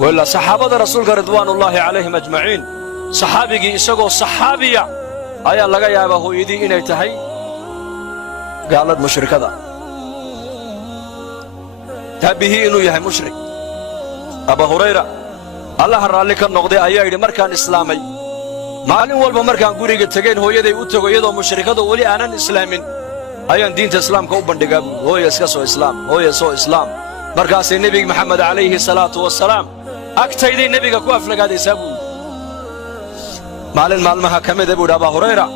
ولا صحابة رسولك رضوان الله عليهم أجمعين صحابي إسقوا صحابية أي الله يا أبا هو يدي إني تهي قالت مشرك هذا تبيه إنه يهي مشرك أبا هريرة الله رالك النقدي أيها مركان إسلامي maalin walba markaan guriga tageen hooyaday u tago iyadoo mushrikada wali aanan islaamin ayaan diinta islaamka u bandhigaa hooyo iska soo islaam hooyo soo islaam markaas nabiga maxamed alayhi salaatu wasalaam agtayday nabiga ku aflagaadaysaa buu maalin maalmaha kamid ah Abu Hurayra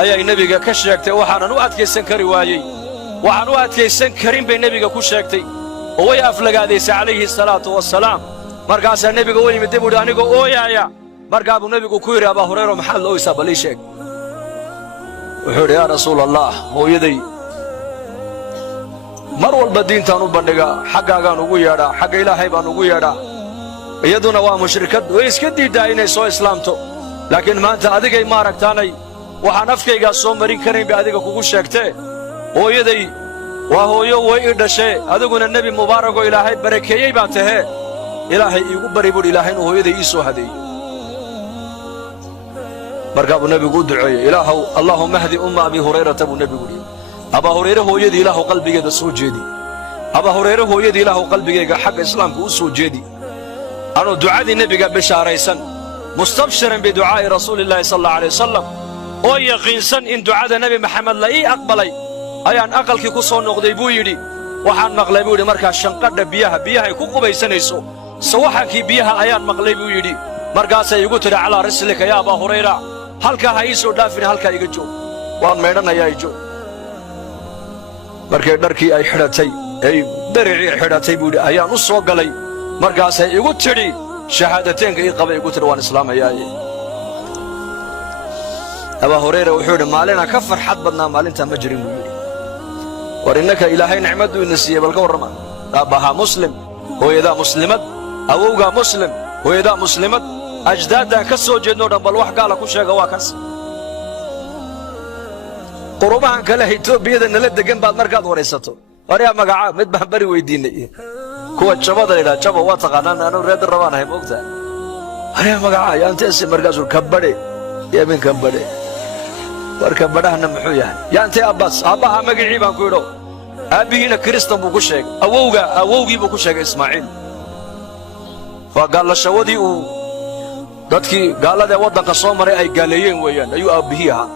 ayay nabiga ka sheegtay waxaan u adkeysan kari waayay waxaan u adkeysan karin bay nabiga ku sheegtay oo way aflagaadaysaa alayhi salaatu wasalaam markaas nabiga way yimid buu aniga ooyaya markaa buu nabigu ku yiri Abu Hurayra maxaa loo isaabay sheeg wuxuu ya rasuulallah hooyaday mar walba diintaan u bandhiga xaqaagaan ugu yeedha xaq ilaahay baan ugu yeedha iyaduna waa mushrikad way iska diidaa inay soo islaamto laakiin maanta adigay ma aragtaanay waxaan afkayga soo marin karin ba adiga kugu sheegtay hooyaday waa hooyo way dhashay adiguna nabi mubaarak oo ilaahay barakeeyay baa tahay ilaahay igu bari buu ilaahay hooyaday ii soo hadeeyay markaa buu nabigu u duceeyay ilaahu allahumma hdi umma abi hurayra tabu nabigu yiri Abu Hurayra hooyadii ilaahu qalbigeeda soo jeedi Abu Hurayra hooyadii ilaahu qalbigeega xaq islaamka u soo jeedi anu ducadii nabiga bishaaraysan mustabshiran bi ducaa rasuulillaah sallallahu alayhi wasallam oo yaqiinsan in ducada nabi maxamed la ii aqbalay ayaan aqalkii ku soo noqday buu yiri waxaan maqlay buu yiri markaa shanqadha biyaha ay ku qubaysanayso sawaxankii biyaha ayaan maqlay buu yiri markaas ay igu tiri ala rislika ya Abu Hurayra halka ha ii soo dhaafin halka iga joog waan meedhanayaa ijo markay dharkii ay xidhatay ay daricii xidhatay buu ayaan u soo galay markaas ay igu tiri shahaadateynka ii qabay igu tiri waan islaamayaa Abu Hurayra wuxuu yiri maalina ka farxad badnaa maalinta ma jirin buu yiri war innaka ilaahay nicmadu ina siiyay balka warama abaha muslim hooyada muslimad awowga muslim hooyada muslimad ajdaada ka soo jeedno dhan bal wax gaala ku sheega waa kaas qurubahan kale Itoobiyada nala degan baad markaad wareysato wariya magaca mid baan bari weydiinay kuwa jabada ila jabo waa taqaanaan aanu reed rabaanahay moogta wariya magaca yaanteesi markaas uu kabade yeemin kabade warka badahna muxuu yahay yaante abbas abaha magacii baan ku yidho aabihiina kristan buu ku sheegay awowgii buu ku sheegay ismaaciil waa gaalashawadii uu dadkii gaalada wadanka soo maray ay gaaleeyeen weeyaan ayuu aabihii ahaa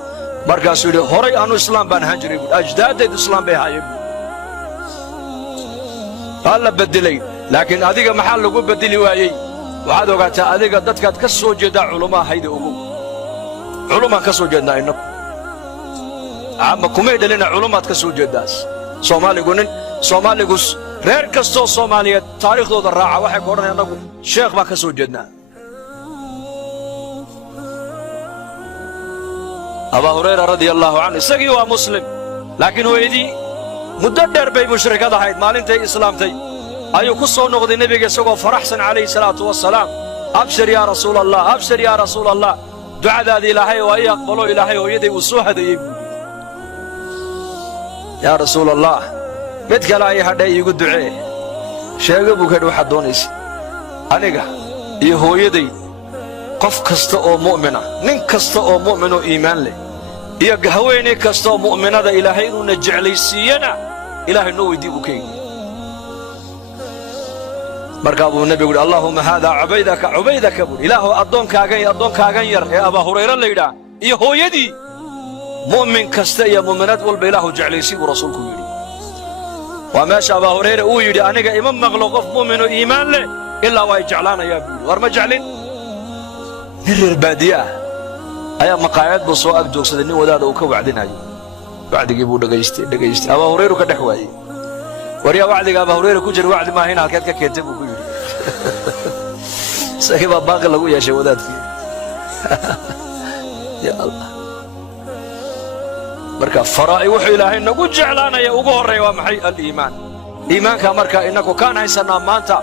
markaas uu yiri horay aanu islaam baan ahaan jiray ajdaadaydu islaam bay ahaayeen alla bedelay laakiin adiga maxaa lagu bedeli waayay waxaad ogaataa adiga dadkaad ka soo jeedaa culumada hayda ugu culumada ka soo jeednaa inagu ama kuma dhalina culumaad ka soo jeedaas Soomaaligu reer kasto Soomaaliyeed taariikhdooda raaca waxay ku oranayaan anagu sheekh baa ka soo jeednaa Abu Hurayra radiyallahu anhu isagii waa muslim laakiin hooyadii muddo dheer bay mushrikada ahayd maalintay islaamtay ayuu ku soo noqday nabiga isagoo faraxsan alayhi salaatu wasalaam abshir ya rasuulallah ducadaadii ilaahay oo ay aqbalo ilaahay hooyaday uu soo hadeeyay ya rasuulallah mid kale ay hadhay igu ducee sheego buu ka waxa doonaysa aniga iyo hooyaday qof kasta oo mu'mina nin kasta oo mu'min oo iimaan leh iyo haweeney kasta oo mu'minada ilaahay inuu jeclaysiiyana ilaahay noo weydii u keenay markaa buu nabigu yiri allahumma hada ubaydaka buu ilaahu adoonkaagan yar ee Abu Hurayra leeyahay iyo hooyadii mu'min kasta iyo mu'minad walba ilaahu jeclaysiiyo rasuulku yiri waa meesha Abu Hurayra uu yiri aniga ima maqlo qof mu'min oo iimaan leh illa way jeclaanayaan war ma jeclin reer baadiya ayaa maqaayad buu soo ag joogsaday nin wadaad oo ka wacdinayo wacdigii buu dhageystay Abu Hurayra ka dhaxwaayay wariya wacdiga Abu Hurayra ku jira wacdi ma ahayn halkeed ka keentay buu ku yiri saxiiba baaqi lagu yeeshay wadaadkii ya Allah marka faraa'i wuxuu ilaahay nagu jeclaanaya ugu horeeyo waa maxay al-iimaan iimaanka marka inaku kaan haysanaa maanta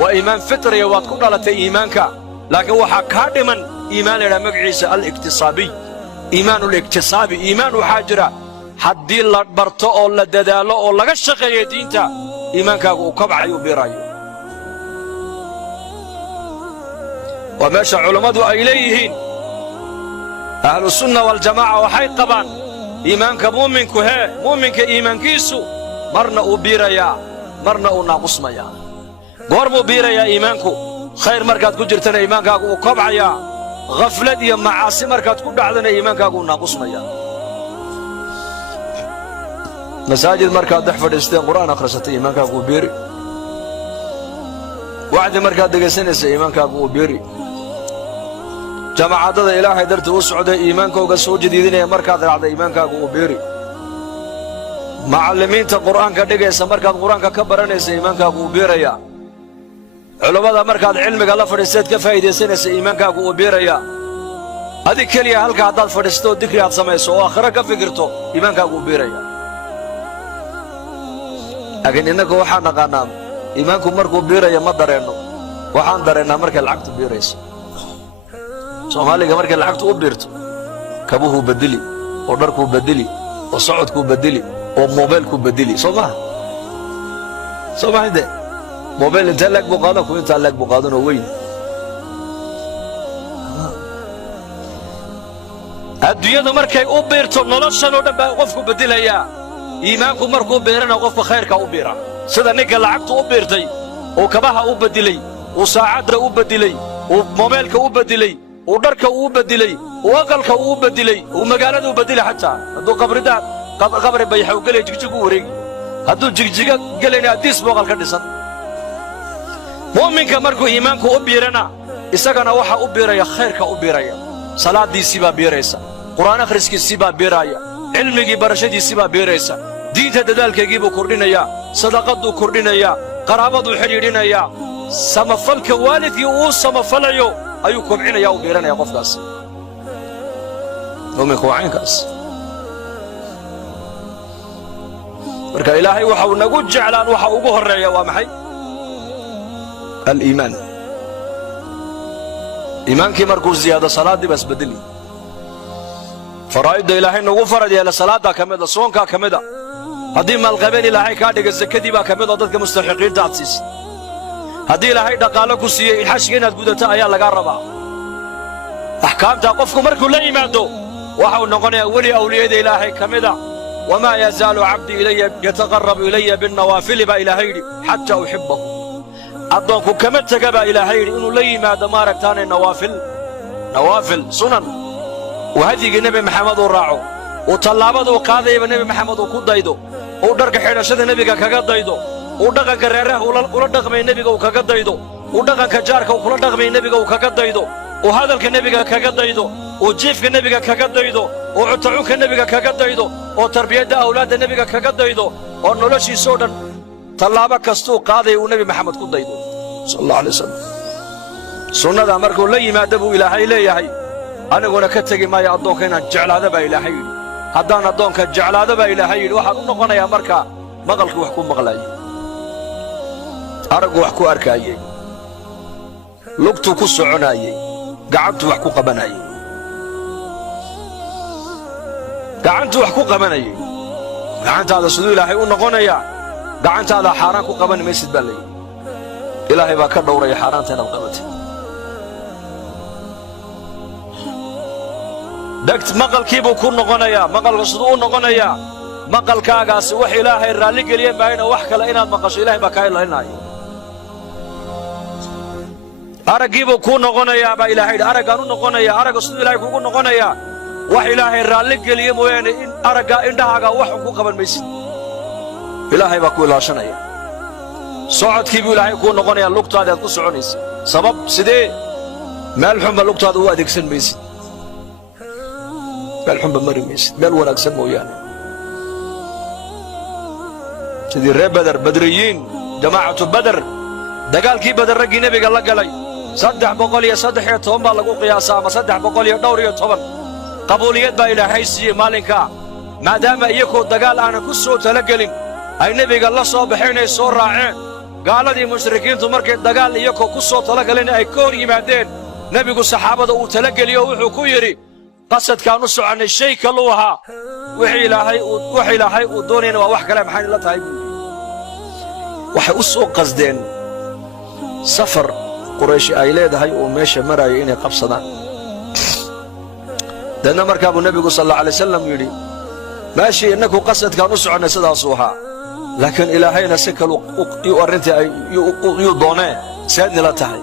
waa iimaan fitriya waad ku dhalatay iimaanka laakiin waxa ka dhiman iimaan leeyahay magaciisa al-iktisaabi iimaanul iktisaabi iimaan waxa jira haddii la barto oo la dadaalo oo laga shaqeeyo diinta iimaankaagu uu kabcayo biirayo وماشى علماء أيليهين أهل السنة والجماعة وحي قبان إيمانك مؤمنك هي مؤمنك إيمان كيسو مرنا أبيريا مرنا ناقص ميا قربوا بيريا إيمانكو خير مركات كجرتنا إيمانك وكبعيا غفلة يا معاصي مركات كدعنا إيمانك ناقص ميا مساجد مركات دحفر استين قرآن أخرست إيمانك وبيري وعد مركات دقسنس إيمانك وبيري جماعة هذا إلهي درت وسعود إيمانك وقصو جديدين مركات رعد إيمانك وبيري معلمين القرآن كدقس مركات قرآن كبرنس إيمانك وبيري علماء مركات علمك الله فرستيت كفايدة سنس إيمانك وبيري هذه كلية هلك عدد فرستو ذكريات سميسو وآخرك فكرتو إيمانك وبيري لكن إنك وحانا قانام إيمانكم مركو بيريا ما درينو وحان درينا مركا العقد بيريس سوماليكا مركا العقد بيرتو كابوه بدلي ودركو بدلي وصعدكو بدلي وموبيلكو بدلي سوما ده موبيل انت لك بقادك وانت لك بقادنا وين الدنيا مركا بيرتو نلاشن ودبا قفكو بدليا إيمانكم مركو بيرنا وقف خيرك وبيرا سيدا نيكا لعقت وبيرتي وكباها وبدلي وساعدنا وبدلي وموبيلك وبدلي ودرك وبدلي وأقلك وبدلي ومقالة وبدلي حتى هدو قبر بيحا وقلي جيجيجو وريق هدو جيجيجا قلينا ديس بوغل كردسان مؤمنك مركو إيمانك وبيرنا إساقنا وحا وبيريا خيرك وبيريا صلاة دي سيبا بيريسا قرآن أخرسك سيبا بيرايا علمك برشدي سيبا بيريسا diinta dadaalkaygiibuu kordhinayaa sadaqaduu kordhinayaa qaraabaduu xidhiidhinayaa samafalka waalidkii uu samafalayo ayuu kobcinaya u biiranaya qofkaas muuminku waa caynkaas marka ilaahay waxa uu nagu jeclaan waxa ugu horeeya waa maxay aliimaan iimaankii markuu ziyaado salaadii baa isbedeli faraa'idda ilaahay nagu farad yeela salaadaa ka mida soonkaa ka mida haddii maalqabeen ilaahay kaa dhiga sakadii baa ka mid oo dadka mustaxiqiinta aad siisa haddii ilaahay dhaqaalo ku siiyey xashga inaad gudato ayaa lagaa rabaa axkaamtaa qofku markuu la yimaado waxa uu noqonayaa weli awliyada ilaahay ka mida wamaa yazaalu cabdii ilaya yataqarrabu ilaya binnawaafili baa ilaahay yidhi xataa uxibbahu addoonku kama tega baa ilaahay yidhi inuu la yimaado maaragtaanay nawaafil sunan وهذه النبي محمد الراعو وطلابته قاضي النبي محمد وكدايدو ودرك حيرشد النبي كغدايدو ودقن كريره ولا دقمي النبي كغدايدو ودقن كجارك ولا دقمي النبي كغدايدو وهذا النبي كغدايدو وجيف النبي كغدايدو وعطعوك النبي كغدايدو وتربيه اولاد النبي كغدايدو ونولشي سودن طلابه كستو قاضي النبي محمد كدايدو صلى الله عليه وسلم سنه امركم لا يمادبوا الى هي ليهي aniguna ka tagi maayo addoonka inaan jeclaado baa ilaahay yidhi haddaan addoonka jeclaado baa ilaahay yidhi waxaan u noqonayaa markaa maqalkii wax ku maqlaayey araggu wax ku arkaayey lugtuu ku soconaayey gacantuu wax ku qabanayey gacantaada siduu ilaahay u noqonayaa gacantaada xaaraan ku qaban maysid baa layidhi ilaahay baa ka dhowraya xaaraanta inaad qabatay دكت مقال كيبو كون نغنيا مقال قصدو نغنيا مقال كاغاس وح إلهي الرالي قليين باينا وحكا لإنا مقاش إلهي باكاين لإناي أرى كيبو كون نغنيا با إلهي أرى قانون نغنيا أرى قصدو إلهي كون نغنيا وح إلهي الرالي قليين وين أرى إندهاغا وحكو قبل ميسي إلهي باكو إلا شنايا صعد كيبو إلهي كون نغنيا اللوكتو هذا يدكو سعونيس سبب سيدي مالحوم اللوكتو هذا هو أدكسن ميسي بالحب مرميس بل ولا أقسمه يعني سيدي الرب بدريين جماعة بدر دقال كي بدر رقي نبي قال لك لي صدح بقول يا صدح يا توم بالله قياسا ما صدح بقول يا دور يا توم قبوليات با إلى حيث مالكا ما دام يكو دقال أنا كسو تلقلين أي نبي قال الله صبحين يسور راعين قال دي مشركين تمرك دقال يكو كسو تلقلين أي كوري مادين نبي قال صحابة وتلقلي وحكو يري قصد كانوا عن الشيء كلوها وحي لهي ودونين ووح كلام حين الله تعالى وحي أسوق قصدين سفر quraysh ay leedahay oo meesha maraya inay qabsadaan dadna markaa buu nabigu sallallahu alayhi wasallam yiri maashi inaku qasadkan u soconay sidaas uu ahaa laakiin ilaahayna si kale uu arintii ay dooneen saadna la tahay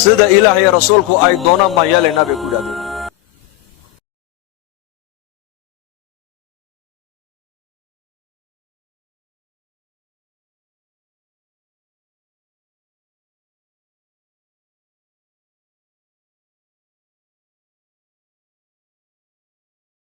sida ilaahay rasuulku ay doonaan ma yeelayna bay ku dhaadeen